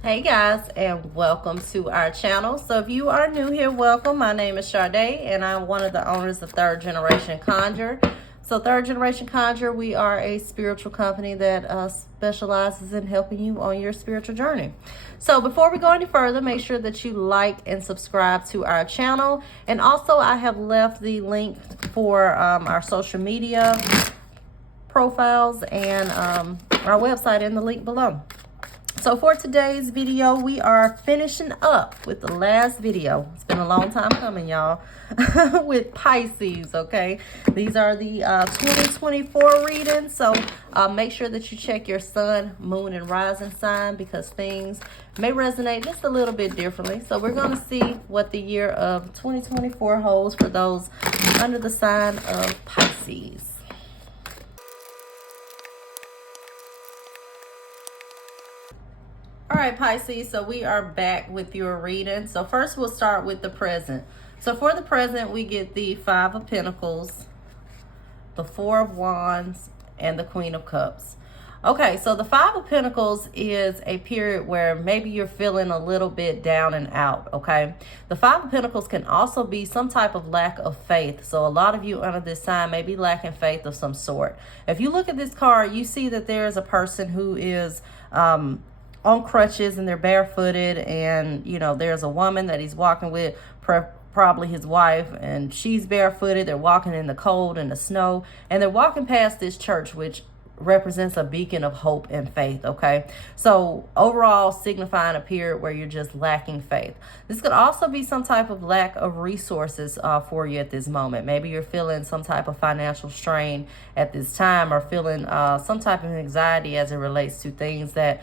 Hey guys, and welcome to our channel. So if you are new here, welcome. My name is Sade, and I'm one of the owners of Third Generation Conjure. So Third Generation Conjure, we are a spiritual company that specializes in helping you on your spiritual journey. So before we go any further, make sure that you like and subscribe to our channel. And also I have left the link for our social media profiles and our website in the link below. So for today's video, we are finishing up with the last video. It's been a long time coming, y'all, with Pisces, okay? These are the 2024 readings. So make sure that you check your sun, moon, and rising sign because things may resonate just a little bit differently. So we're going to see what the year of 2024 holds for those under the sign of Pisces. All right, Pisces, so we are back with your reading. So first we'll start with the present. So for the present, we get the Five of Pentacles, the Four of Wands, and the Queen of Cups. Okay, so the Five of Pentacles is a period where maybe you're feeling a little bit down and out, okay? The Five of Pentacles can also be some type of lack of faith. So a lot of you under this sign may be lacking faith of some sort. If you look at this card, you see that there is a person who is on crutches and they're barefooted, and there's a woman that he's walking with, probably his wife, and she's barefooted. They're walking in the cold and the snow, and they're walking past this church, which represents a beacon of hope and faith, okay? So overall signifying a period where you're just lacking faith. This could also be some type of lack of resources for you at this moment. Maybe you're feeling some type of financial strain at this time, or feeling some type of anxiety as it relates to things that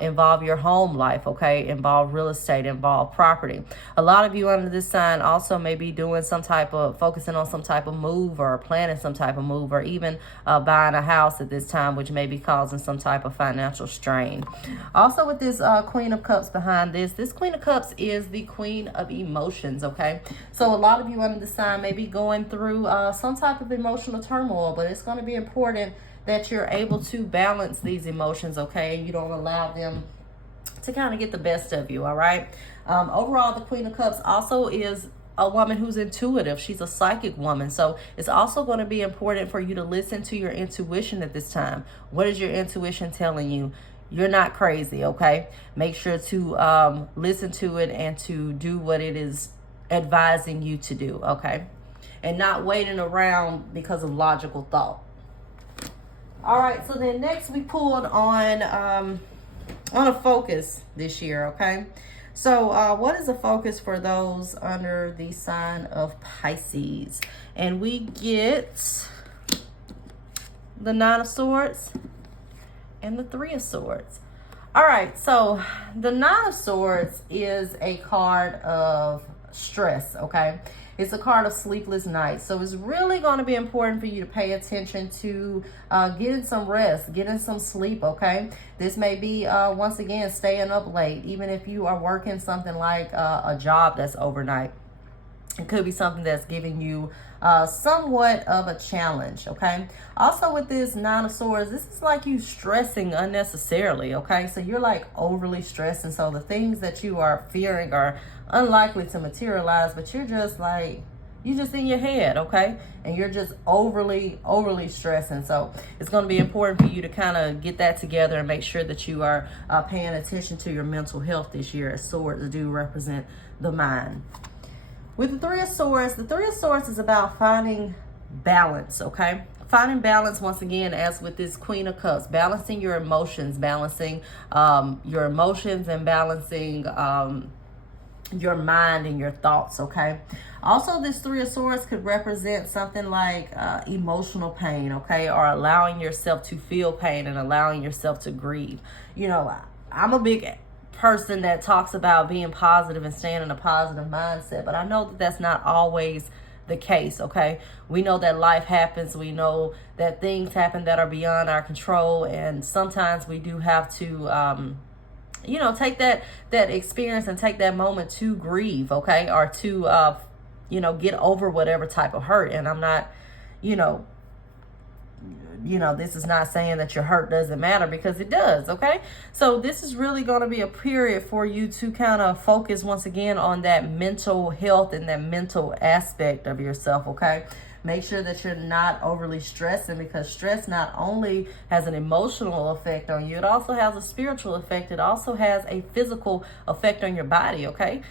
involve your home life, okay? Involve real estate, involve property. A lot of you under this sign also may be doing some type of, focusing on some type of move, or planning some type of move, or even buying a house at this time, which may be causing some type of financial strain. Also with this Queen of Cups behind this Queen of Cups is the Queen of Emotions, okay? So a lot of you under the sign may be going through some type of emotional turmoil, but it's going to be important that you're able to balance these emotions, okay? You don't allow them to kind of get the best of you, all right? Overall, the Queen of Cups also is a woman who's intuitive. She's a psychic woman. So it's also going to be important for you to listen to your intuition at this time. What is your intuition telling you? You're not crazy, okay? Make sure to listen to it and to do what it is advising you to do, okay? And not waiting around because of logical thought. All right, so then next we pulled on a focus this year, okay? So what is a focus for those under the sign of Pisces? And we get the Nine of Swords and the Three of Swords. All right, so the Nine of Swords is a card of stress, okay? It's a card of sleepless nights. So it's really going to be important for you to pay attention to getting some rest, getting some sleep, okay? This may be, once again, staying up late, even if you are working something like a job that's overnight. It could be something that's giving you somewhat of a challenge, okay? Also with this Nine of Swords, this is like you stressing unnecessarily, okay? So you're like overly stressed, and so the things that you are fearing are unlikely to materialize, but you're just in your head, okay? And you're just overly stressing. So it's going to be important for you to kind of get that together and make sure that you are paying attention to your mental health this year, as swords do represent the mind. With the Three of Swords is about finding balance, okay? Finding balance, once again, as with this Queen of Cups, balancing your emotions, balancing and balancing your mind and your thoughts, okay? Also, this Three of Swords could represent something like emotional pain, okay? Or allowing yourself to feel pain and allowing yourself to grieve. I'm a big person that talks about being positive and staying in a positive mindset, but I know that that's not always the case, okay? We know that life happens. We know that things happen that are beyond our control, and sometimes we do have to take that experience and take that moment to grieve, okay? Or to get over whatever type of hurt. And I'm not this is not saying that your hurt doesn't matter, because it does, okay? So this is really going to be a period for you to kind of focus once again on that mental health and that mental aspect of yourself, okay? Make sure that you're not overly stressing, because stress not only has an emotional effect on you, it also has a spiritual effect. It also has a physical effect on your body, okay?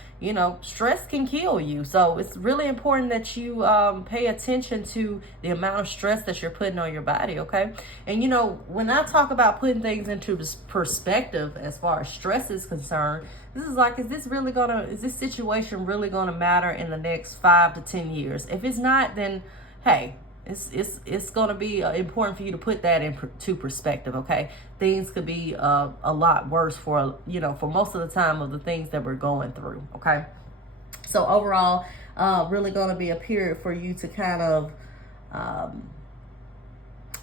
Stress can kill you. So it's really important that you pay attention to the amount of stress that you're putting on your body, okay? And, when I talk about putting things into perspective as far as stress is concerned, this is like, is this situation really gonna matter in the next 5 to 10 years? If it's not, then hey, it's gonna be important for you to put that into perspective, okay? Things could be a lot worse for most of the time of the things that we're going through, okay? So overall, really gonna be a period for you to kind of,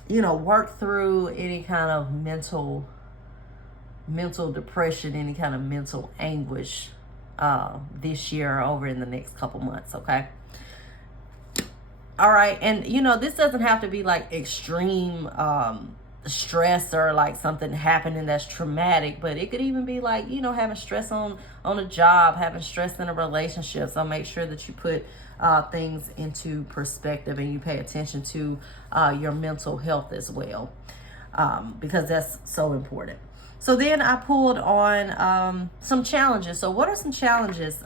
work through any kind of mental depression, any kind of mental anguish this year or over in the next couple months, okay? All right, and this doesn't have to be like extreme stress or like something happening that's traumatic, but it could even be like, having stress on a job, having stress in a relationship. So make sure that you put things into perspective and you pay attention to your mental health as well, because that's so important. So then I pulled on some challenges. So what are some challenges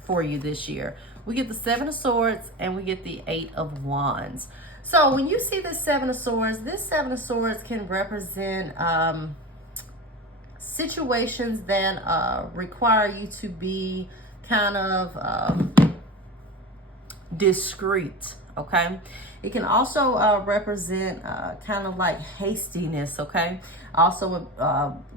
for you this year? We get the 7 of Swords and we get the 8 of Wands. So when you see this 7 of Swords, this 7 of Swords can represent situations that require you to be kind of discreet, okay? It can also represent kind of like hastiness, okay? Also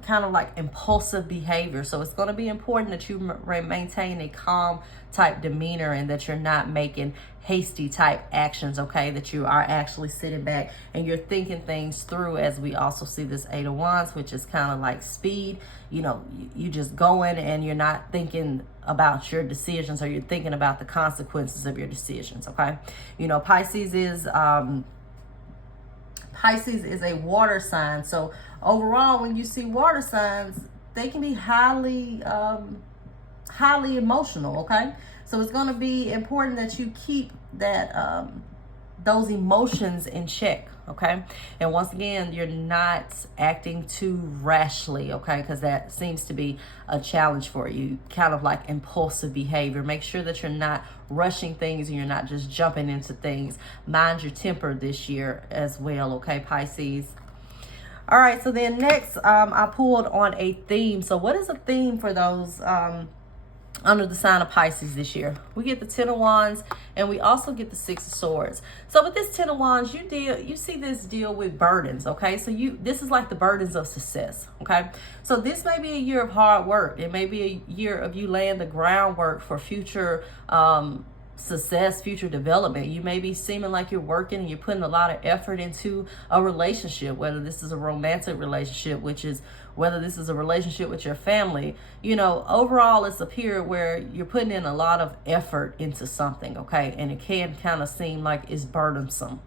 kind of like impulsive behavior. So it's going to be important that you maintain a calm type demeanor and that you're not making hasty type actions, okay? That you are actually sitting back and you're thinking things through, as we also see this 8 of Wands, which is kind of like speed. You just going and you're not thinking about your decisions, or you're thinking about the consequences of your decisions, okay? Pisces is a water sign. So overall, when you see water signs, they can be highly emotional, okay? So it's going to be important that you keep that those emotions in check, okay? And once again, you're not acting too rashly, okay? Because that seems to be a challenge for you, kind of like impulsive behavior. Make sure that you're not rushing things and you're not just jumping into things. Mind your temper this year as well, okay, Pisces? All right, so then next, I pulled on a theme. So what is a theme for those under the sign of Pisces this year? We get the 10 of Wands and we also get the 6 of Swords. So with this 10 of Wands, you see this deal with burdens, okay? So this is like the burdens of success, okay? So this may be a year of hard work. It may be a year of you laying the groundwork for future success, future development. You may be seeming like you're working and you're putting a lot of effort into a relationship, whether this is a romantic relationship, whether this is a relationship with your family. Overall, it's a period where you're putting in a lot of effort into something, okay? And it can kind of seem like it's burdensome.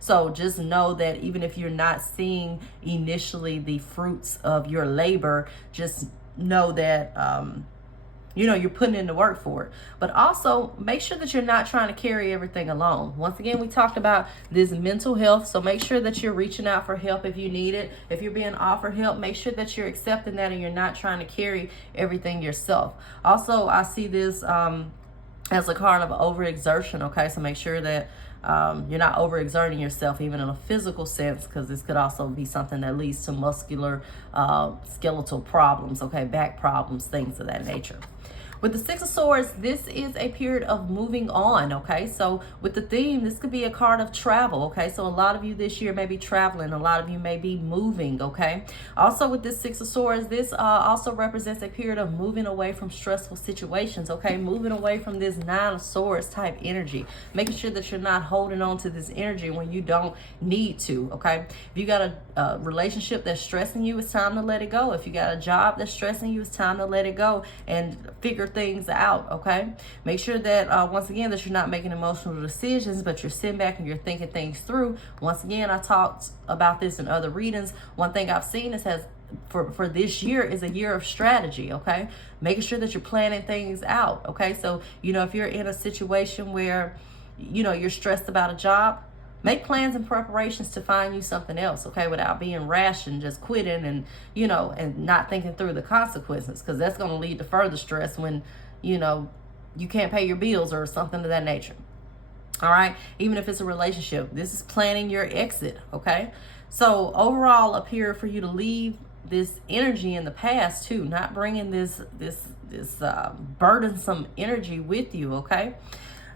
So just know that even if you're not seeing initially the fruits of your labor, just know that you're putting in the work for it. But also make sure that you're not trying to carry everything alone. Once again, we talked about this mental health. So make sure that you're reaching out for help if you need it. If you're being offered help, make sure that you're accepting that and you're not trying to carry everything yourself. Also, I see this as a card of overexertion, okay? So make sure that you're not overexerting yourself, even in a physical sense, because this could also be something that leads to muscular, skeletal problems, okay? Back problems, things of that nature. With the 6 of Swords, this is a period of moving on, okay? So with the theme, this could be a card of travel, okay? So a lot of you this year may be traveling. A lot of you may be moving, okay? Also with this 6 of Swords, this also represents a period of moving away from stressful situations, okay? Moving away from this 9 of Swords type energy. Making sure that you're not holding on to this energy when you don't need to, okay? If you got a relationship that's stressing you, it's time to let it go. If you got a job that's stressing you, it's time to let it go and figure things out, okay? Make sure that, once again, that you're not making emotional decisions, but you're sitting back and you're thinking things through. Once again, I talked about this in other readings. One thing I've seen is for this year is a year of strategy, okay? Making sure that you're planning things out, okay? So, if you're in a situation where, you're stressed about a job, make plans and preparations to find you something else, okay? Without being rash and just quitting and, and not thinking through the consequences, because that's going to lead to further stress when, you can't pay your bills or something of that nature. All right? Even if it's a relationship, this is planning your exit, okay? So overall, up here for you to leave this energy in the past too, not bringing this burdensome energy with you, okay?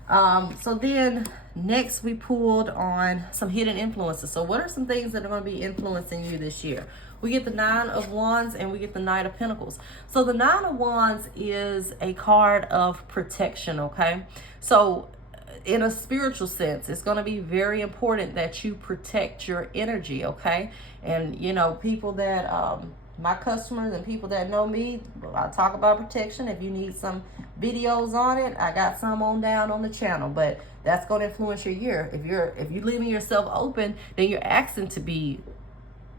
So then next we pulled on some hidden influences. So what are some things that are going to be influencing you this year? We get the 9 of Wands and we get the Knight of Pentacles. So the 9 of Wands is a card of protection, okay? So in a spiritual sense, it's going to be very important that you protect your energy, okay? And, people that, my customers and people that know me, I talk about protection. If you need some videos on it, I got some on down on the channel, but that's going to influence your year. If you're leaving yourself open, then you're asking to be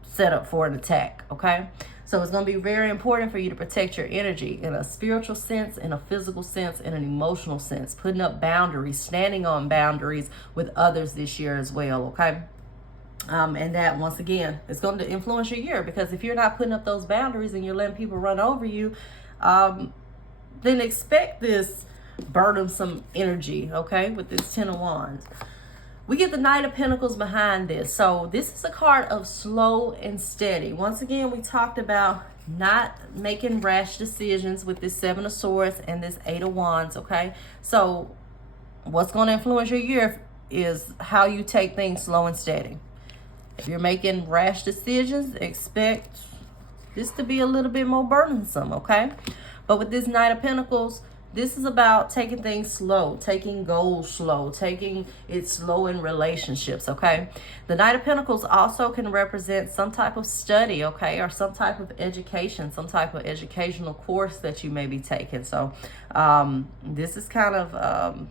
set up for an attack, okay? So it's going to be very important for you to protect your energy in a spiritual sense, in a physical sense, in an emotional sense, putting up boundaries, standing on boundaries with others this year as well, okay? And that, once again, is going to influence your year, because if you're not putting up those boundaries and you're letting people run over you, then expect this burdensome energy, okay, with this 10 of Wands. We get the Knight of Pentacles behind this. So this is a card of slow and steady. Once again, we talked about not making rash decisions with this 7 of Swords and this 8 of Wands, okay? So what's going to influence your year is how you take things slow and steady. If you're making rash decisions, expect this to be a little bit more burdensome, okay? But with this Knight of Pentacles, this is about taking things slow, taking goals slow, taking it slow in relationships, okay? The Knight of Pentacles also can represent some type of study, okay? Or some type of education, some type of educational course that you may be taking. So this is kind of,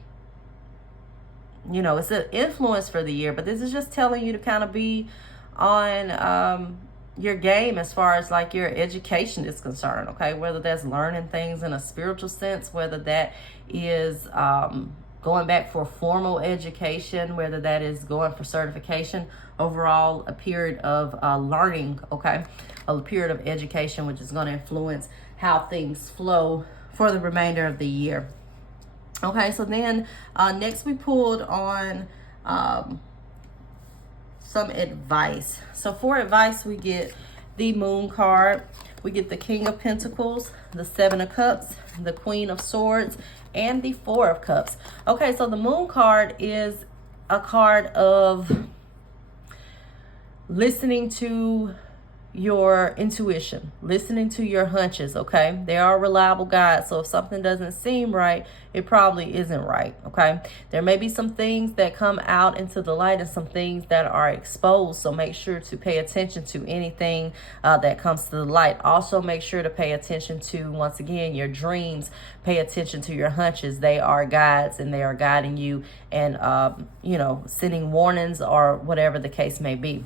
it's an influence for the year, but this is just telling you to kind of be on your game as far as like your education is concerned, okay? Whether that's learning things in a spiritual sense, whether that is going back for formal education, whether that is going for certification, overall a period of learning, okay? A period of education, which is going to influence how things flow for the remainder of the year. Okay, so then next we pulled on some advice. So for advice, we get the Moon card, we get the King of Pentacles, the 7 of Cups, the Queen of Swords, and the 4 of Cups. Okay, so the Moon card is a card of listening to your intuition, listening to your hunches, okay? They are reliable guides, so if something doesn't seem right, it probably isn't right, okay? There may be some things that come out into the light and some things that are exposed, so make sure to pay attention to anything that comes to the light. Also, make sure to pay attention to, once again, your dreams. Pay attention to your hunches. They are guides and they are guiding you and, sending warnings or whatever the case may be.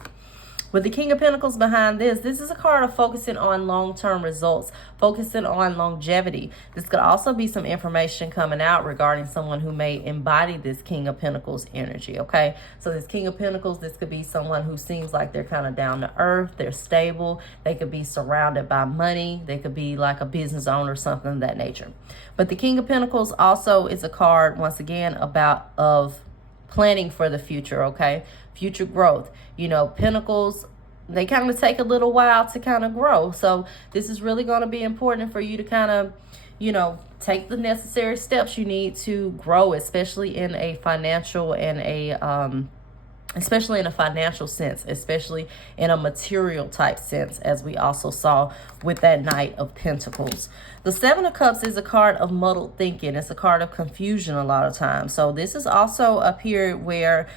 With the King of Pentacles behind this is a card of focusing on long-term results, focusing on longevity. This could also be some information coming out regarding someone who may embody this King of Pentacles energy, okay? So this King of Pentacles, this could be someone who seems like they're kind of down to earth, they're stable, they could be surrounded by money, they could be like a business owner, something of that nature. But the King of Pentacles also is a card, once again, of planning for the future, okay? Future growth. Pentacles, they kind of take a little while to kind of grow. So this is really going to be important for you to kind of, take the necessary steps you need to grow, especially in a financial and especially in a financial sense, especially in a material type sense, as we also saw with that Knight of Pentacles. The 7 of Cups is a card of muddled thinking. It's a card of confusion a lot of times. So this is also a period where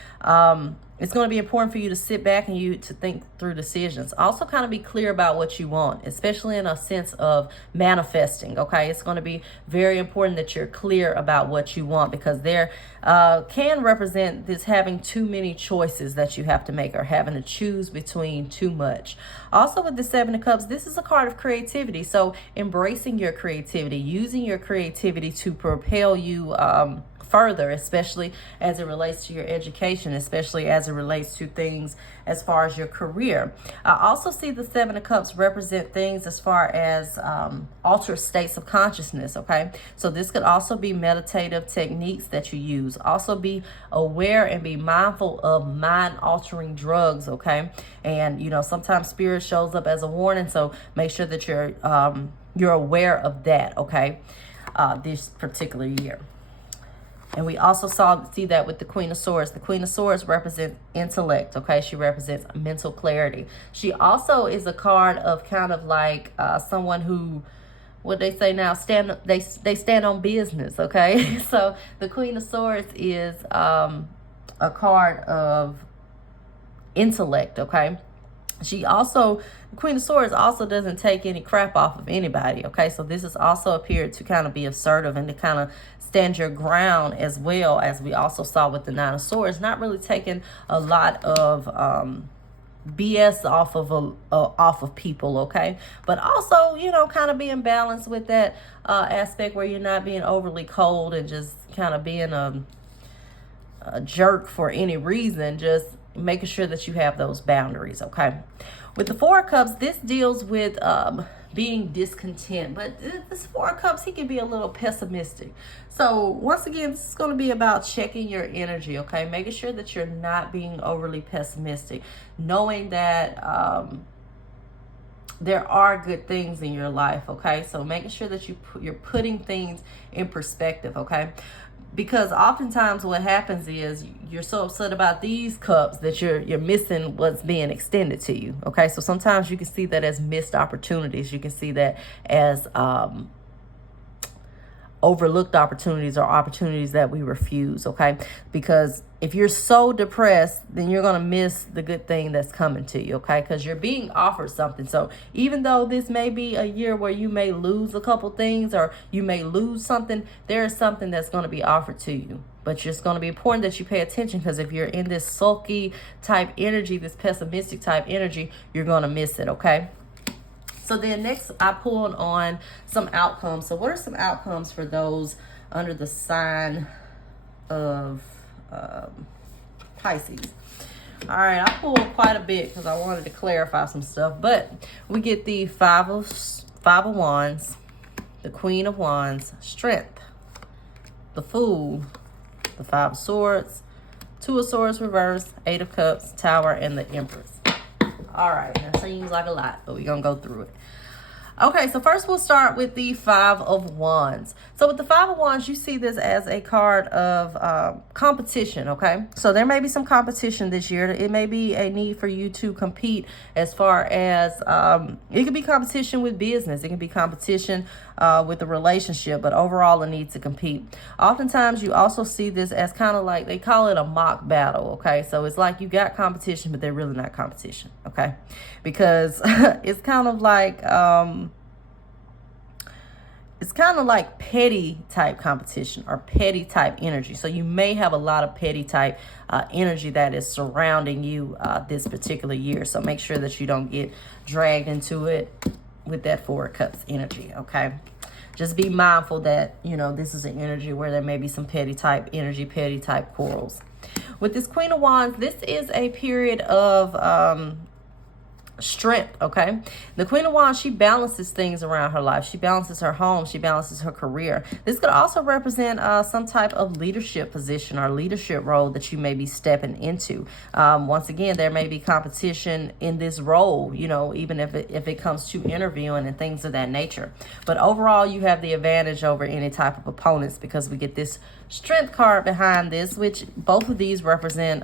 It's going to be important for you to sit back and you to think through decisions. Also kind of be clear about what you want, especially in a sense of manifesting, okay? It's going to be very important that you're clear about what you want, because there can represent this having too many choices that you have to make, or having to choose between too much. Also with the Seven of Cups, this is a card of creativity. So embracing your creativity, using your creativity to propel you further, especially as it relates to your education, especially as it relates to things as far as your career. I also see the Seven of Cups represent things as far as altered states of consciousness, okay? So this could also be meditative techniques that you use. Also be aware and be mindful of mind-altering drugs, okay? And, you know, sometimes spirit shows up as a warning, so make sure that you're aware of that, okay? This particular year. And we also see that with the Queen of Swords. The Queen of Swords represents intellect, okay? She represents mental clarity. She also is a card of kind of like someone who, what they say now, they stand on business, okay? So the Queen of Swords is a card of intellect, okay? Queen of Swords also doesn't take any crap off of anybody, okay? So this is also a period to kind of be assertive and to kind of stand your ground, as well as we also saw with the Nine of Swords, not really taking a lot of BS off of people, okay? But also, you know, kind of being balanced with that aspect where you're not being overly cold and just kind of being a jerk for any reason, just making sure that you have those boundaries, okay? With the Four of Cups, this deals with being discontent, but this Four of Cups, he can be a little pessimistic. So once again, this is going to be about checking your energy, okay? Making sure that you're not being overly pessimistic, knowing that there are good things in your life, okay? So making sure that you're putting things in perspective, okay? Because oftentimes what happens is you're so upset about these cups that you're missing what's being extended to you, okay? So sometimes you can see that as missed opportunities. You can see that as overlooked opportunities, or opportunities that we refuse, okay? Because if you're so depressed, then you're going to miss the good thing that's coming to you, okay? Because you're being offered something. So even though this may be a year where you may lose a couple things, or you may lose something, there is something that's going to be offered to you. But it's going to be important that you pay attention, because if you're in this sulky type energy, this pessimistic type energy, you're going to miss it, okay? So then next, I pulled on some outcomes. So what are some outcomes for those under the sign of Pisces? All right, I pulled quite a bit because I wanted to clarify some stuff. But we get the Five of Wands, the Queen of Wands, Strength, the Fool, the Five of Swords, Two of Swords reversed, Eight of Cups, Tower, and the Empress. All right, that seems like a lot, but we're going to go through it. Okay, so first we'll start with the Five of Wands. So with the Five of Wands, you see this as a card of competition, okay? So there may be some competition this year. It may be a need for you to compete as far as, it could be competition with business. It can be competition with the relationship, but overall a need to compete. Oftentimes you also see this as kind of like, they call it a mock battle, okay? So it's like you got competition, but they're really not competition, okay? Because it's kind of like, petty type competition, or petty type energy. So you may have a lot of petty type energy that is surrounding you this particular year. So make sure that you don't get dragged into it with that Four of Cups energy, okay? Just be mindful that, you know, this is an energy where there may be some petty type energy, petty type quarrels. With this Queen of Wands, this is a period of strength, okay? The Queen of Wands, she balances things around her life. She balances her home. She balances her career. This could also represent some type of leadership position or leadership role that you may be stepping into. Once again, there may be competition in this role, you know, even if it comes to interviewing and things of that nature. But overall, you have the advantage over any type of opponents, because we get this strength card behind this, which both of these represent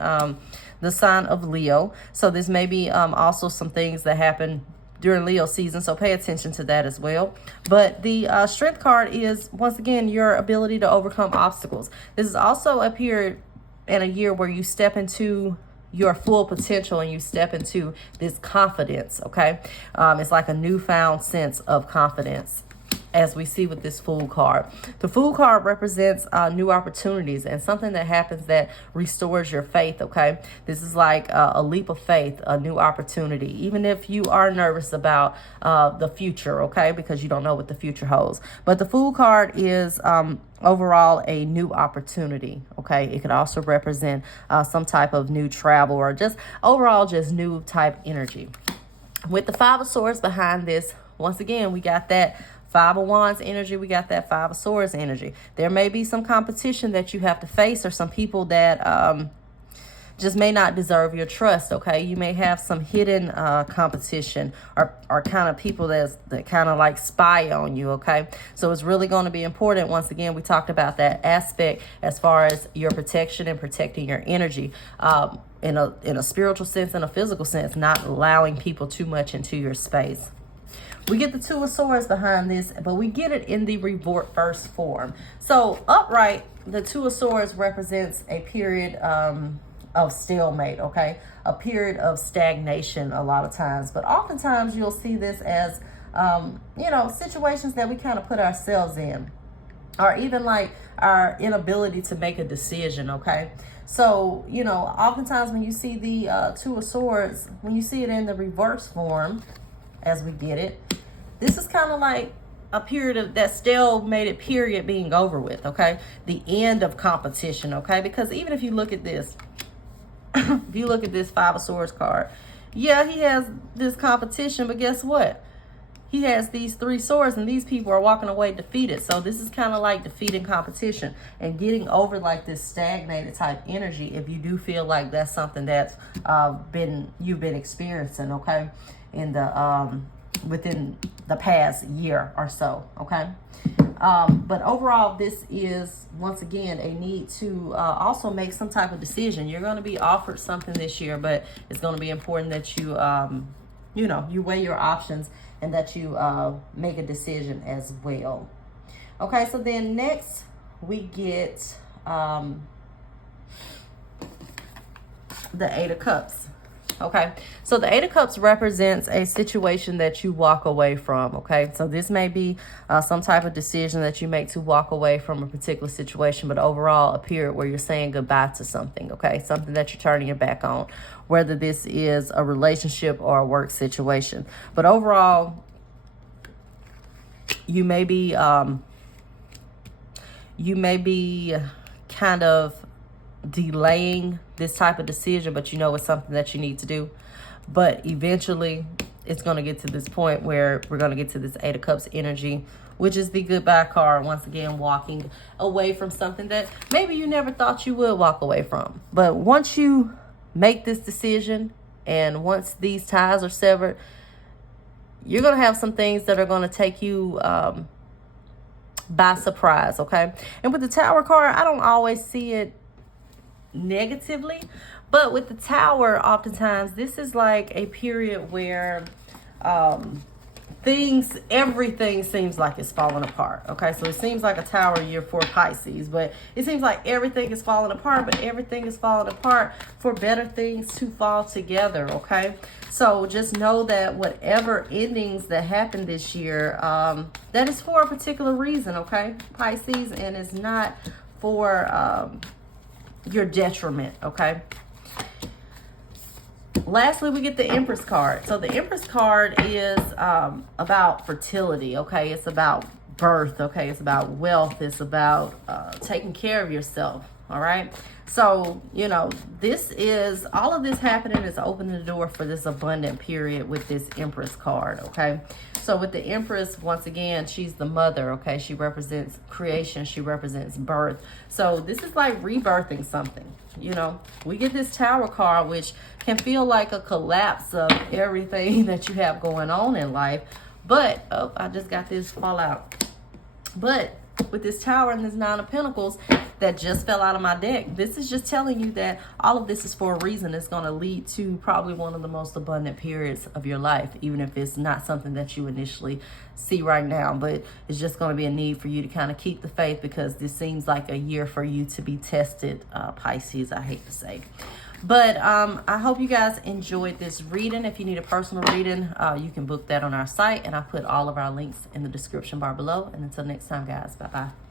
the sign of Leo. So this may be also some things that happen during Leo season, so pay attention to that as well. But the strength card is, once again, your ability to overcome obstacles. This is also a period and a year where you step into your full potential and you step into this confidence, okay? It's like a newfound sense of confidence, as we see with this Fool card. The Fool card represents new opportunities and something that happens that restores your faith, okay? This is like a leap of faith, a new opportunity, even if you are nervous about the future, okay? Because you don't know what the future holds. But the Fool card is overall a new opportunity, okay? It could also represent some type of new travel or just overall just new type energy. With the Five of Swords behind this, once again, we got that Five of Wands energy. We got that Five of Swords energy. There may be some competition that you have to face, or some people that just may not deserve your trust, okay? You may have some hidden competition or kind of people that kind of like spy on you, okay? So it's really going to be important. Once again, we talked about that aspect as far as your protection and protecting your energy in a spiritual sense and a physical sense, not allowing people too much into your space. We get the Two of Swords behind this, but we get it in the reverse form. So upright, the Two of Swords represents a period of stalemate, okay? A period of stagnation a lot of times. But oftentimes you'll see this as, situations that we kind of put ourselves in. Or even like our inability to make a decision, okay? So, oftentimes when you see the Two of Swords, when you see it in the reverse form, as we get it, this is kind of like a period of that stalemated period being over with, okay? The end of competition, okay? Because even if you look at this, if you look at this Five of Swords card, yeah, he has this competition, but guess what? He has these three swords and these people are walking away defeated. So this is kind of like defeating competition and getting over like this stagnated type energy, if you do feel like that's something that's you've been experiencing, okay? In the within the past year or so, okay? But overall, this is once again a need to also make some type of decision. You're going to be offered something this year, but it's going to be important that you you weigh your options and that you make a decision as well. Okay, so then next we get the Eight of Cups. Okay, so the Eight of Cups represents a situation that you walk away from, okay? So this may be some type of decision that you make to walk away from a particular situation, but overall a period where you're saying goodbye to something, okay? Something that you're turning your back on, whether this is a relationship or a work situation. But overall, you may be kind of delaying this type of decision, but you know it's something that you need to do. But eventually it's going to get to this point where we're going to get to this Eight of Cups energy, which is the goodbye card. Once again, walking away from something that maybe you never thought you would walk away from. But once you make this decision and once these ties are severed, you're going to have some things that are going to take you by surprise, okay? And with the Tower card, I don't always see it negatively, but with the Tower, oftentimes this is like a period where everything seems like it's falling apart, okay? So it seems like a Tower year for Pisces, but it seems like everything is falling apart, but everything is falling apart for better things to fall together, okay? So just know that whatever endings that happened this year, that is for a particular reason, okay, Pisces, and it's not for your detriment, okay? Lastly, we get the Empress card. So the Empress card is about fertility, okay? It's about birth, okay? It's about wealth. It's about taking care of yourself, all right? So, this is, all of this happening is opening the door for this abundant period with this Empress card, okay? So with the Empress, once again, she's the mother, okay? She represents creation. She represents birth. So this is like rebirthing something, We get this Tower card, which can feel like a collapse of everything that you have going on in life. But, I just got this fall out. But with this Tower and this Nine of Pentacles that just fell out of my deck, this is just telling you that all of this is for a reason. It's going to lead to probably one of the most abundant periods of your life, even if it's not something that you initially see right now. But it's just going to be a need for you to kind of keep the faith, because this seems like a year for you to be tested, Pisces, I hate to say. But I hope you guys enjoyed this reading. If you need a personal reading, you can book that on our site, and I'll put all of our links in the description bar below. And until next time, guys, bye-bye.